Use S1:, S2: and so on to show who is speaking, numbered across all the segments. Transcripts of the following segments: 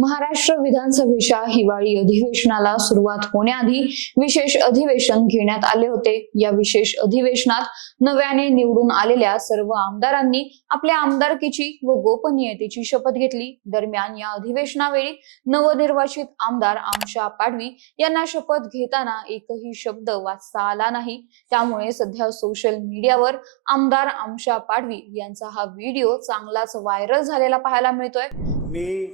S1: महाराष्ट्र विधानसभेच्या हिवाळी अधिवेशनाला सुरुवात होण्याआधी विशेष अधिवेशन घेण्यात आले होते. या विशेष अधिवेशनात नव्याने निवडून आलेल्या सर्व आमदारांनी आपल्या आमदारकीची व गोपनीयतेची शपथ घेतली. दरम्यान या अधिवेशनावेळी नवनिर्वाचित आमदार आमशा पाडवी यांना शपथ घेताना एकही शब्द वाचता आला नाही. त्यामुळे सध्या सोशल मीडियावर आमदार आमशा पाडवी यांचा हा व्हिडिओ चांगलाच व्हायरल झालेला पाहायला मिळतोय.
S2: मी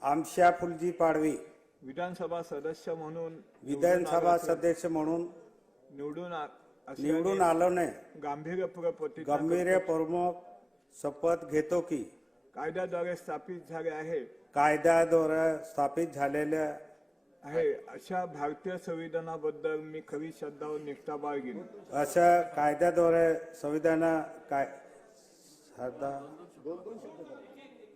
S2: आमशा फुलजी पाडवी
S3: विधानसभा सदस्य म्हणून
S2: विधानसभा सदस्य म्हणून
S3: निवडून आ- असल्याने
S2: निवडून आलो नाही.
S3: गांभीर्यपूर्वक प्रतिज्ञा
S2: गंभीर
S3: करतो.
S2: प्रमुख शपथ घेतो की
S3: कायद्याद्वारे स्थापित झाले आहे.
S2: कायद्याद्वारे स्थापित झालेल्या
S3: आहे. अशा भारतीय संविधानाबद्दल मी खरी श्रद्धा व निष्ठा बाळगीन.
S2: अशा कायद्याद्वारे संविधान काय सदा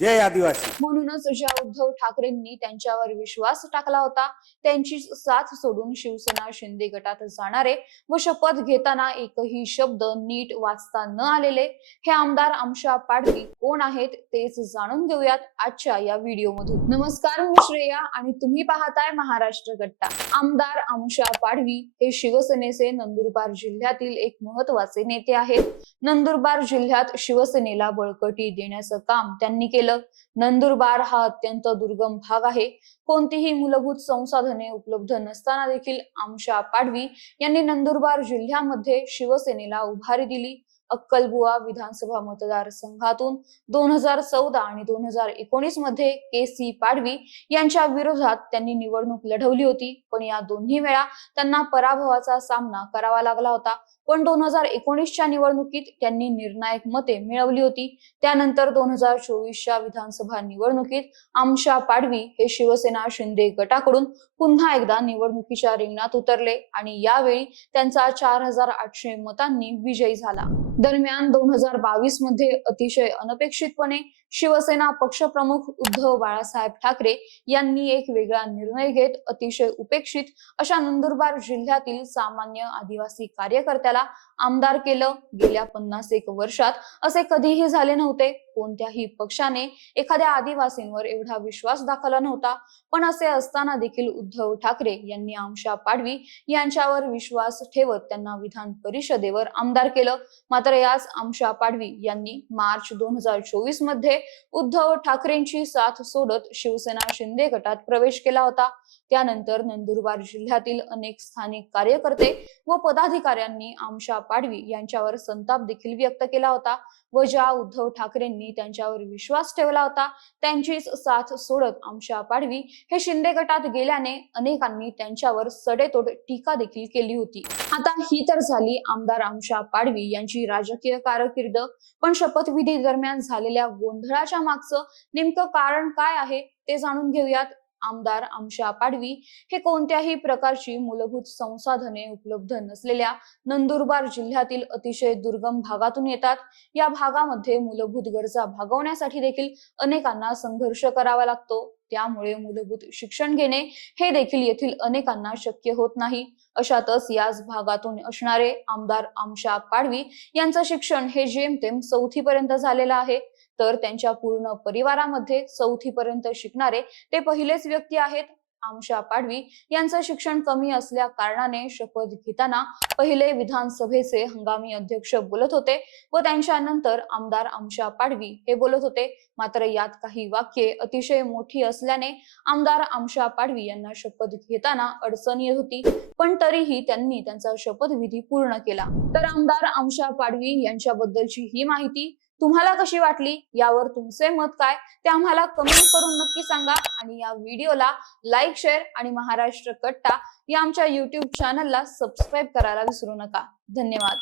S2: जय आदिवासी.
S1: म्हणूनच ज्या उद्धव ठाकरेंनी त्यांच्यावर विश्वास टाकला होता. त्यांची साथ सोडून शिवसेना शिंदे गटात जाणारे व शपथ घेताना एकही शब्द नीट वाचता न आलेले हे आमदार आमशा पाडवी कोण आहेत तेच जाणून घेऊयात आजच्या या व्हिडिओ मधून नमस्कार मी श्रेया आणि तुम्ही पाहताय महाराष्ट्र गट्टा. आमदार आमशा पाडवी हे शिवसेनेचे नंदुरबार जिल्ह्यातील एक महत्त्वाचे नेते आहेत. नंदुरबार जिल्ह्यात शिवसेनेला बळकटी देण्याचं काम त्यांनी केलं केलं. नंदुरबार हा अत्यंत दुर्गम भाग आहे. कोणतीही मूलभूत संसाधने उपलब्ध नसताना देखील आमशा पाडवी यांनी नंदुरबार जिल्ह्यामध्ये शिवसेनेला उभारी दिली. अक्कलबुवा विधानसभा मतदारसंघातून दोन हजार चौदा आणि दोन हजार एकोणीसमध्ये के सी पाडवी यांच्या विरोधात त्यांनी निवडणूक लढवली होती. पण या दोन्ही वेळा त्यांना पराभवाचा सामना करावा लागला होता. पण दोन हजार एकोणीसच्या निवडणुकीत त्यांनी निर्णायक मते मिळवली होती. त्यानंतर दोन हजार चोवीसच्या विधानसभा निवडणुकीत आमशा पाडवी हे शिवसेना शिंदे गटाकडून पुन्हा एकदा निवडणुकीच्या रिंगणात उतरले आणि यावेळी त्यांचा चार हजार आठशे मतांनी विजयी झाला. दरम्यान दोन हजार बावीसमध्ये अतिशय अनपेक्षितपणे शिवसेना पक्षप्रमुख उद्धव बाळासाहेब ठाकरे यांनी एक वेगळा निर्णय घेत अतिशय उपेक्षित अशा नंदुरबार जिल्ह्यातील सामान्य आदिवासी कार्यकर्त्याला आमदार केलं गेल्या पन्नास एक वर्षात. असे कधीही झाले नव्हते. कोणत्याही पक्षाने एखाद्या आदिवासींवर एवढा विश्वास दाखवला नव्हता. पण असे असताना देखील उद्धव ठाकरे यांनी आमशा पाडवी यांच्यावर विश्वास ठेवत त्यांना विधान परिषदेवर आमदार केलं. मात्र याच आमशा पाडवी यांनी मार्च दोन हजार चोवीसमध्ये उद्धव ठाकरेंची साथ सोडत शिवसेना शिंदे गटात प्रवेश केला होता. त्यानंतर नंदुरबार जिल्ह्यातील अनेक स्थानिक कार्यकर्ते व पदाधिकाऱ्यांनी आमशा पाडवी यांच्यावर संताप देखील व्यक्त केला होता व ज्या उद्धव ठाकरेंनी त्यांच्यावर विश्वास ठेवला होता. त्यांचीच साथ सोडत आमशा पाडवी हे शिंदे गटात गेल्याने अनेकांनी त्यांच्यावर सडेतोड टीका देखील केली होती. आता ही तर झाली आमदार आमशा पाडवी यांची राजकीय कारकीर्द. पण शपथविधी दरम्यान झालेल्या गोंधळाच्या मागचं नेमकं कारण काय आहे ते जाणून घेऊयात. आमदार आमशा पाडवी हे कोणत्याही प्रकारची मूलभूत संसाधने उपलब्ध नसलेल्या नंदुरबार जिल्ह्यातील अतिशय दुर्गम भागातून येतात. या भागामध्ये मूलभूत गरजा भागवण्यासाठी देखील अनेकांना संघर्ष करावा लागतो. त्यामुळे मूलभूत शिक्षण घेणे हे देखील येथील अनेकांना शक्य होत नाही. अशातच याच भागातून असणारे आमदार आमशा पाडवी यांचं शिक्षण हे जेमतेम चौथी पर्यंत झालेलं आहे. तर त्यांच्या पूर्ण परिवारामध्ये चौथी पर्यंत शिकणारे ते पहिलेच व्यक्ती आहेत. आमशा पाडवी यांचं शिक्षण कमी असल्या कारणाने शपथ घेताना पहिले विधानसभेचे हंगामी अध्यक्ष बोलत होते व त्यांच्यानंतर आमदार आमशा पाडवी हे बोलत होते. मात्र यात काही वाक्ये अतिशय मोठी असल्याने आमदार आमशा पाडवी यांना शपथ घेताना अडचण येत होती. पण तरीही त्यांनी त्यांचा शपथविधी पूर्ण केला. तर आमदार आमशा पाडवी यांच्याबद्दलची ही माहिती तुम्हाला कशी वाटली? यावर तुमचे मत काय? ते आम्हाला कमेंट करून नक्की सांगा. आणि या व्हिडिओला लाईक शेअर आणि महाराष्ट्र कट्टा या आमच्या युट्यूब चॅनलला सबस्क्राईब करायला विसरू नका. धन्यवाद.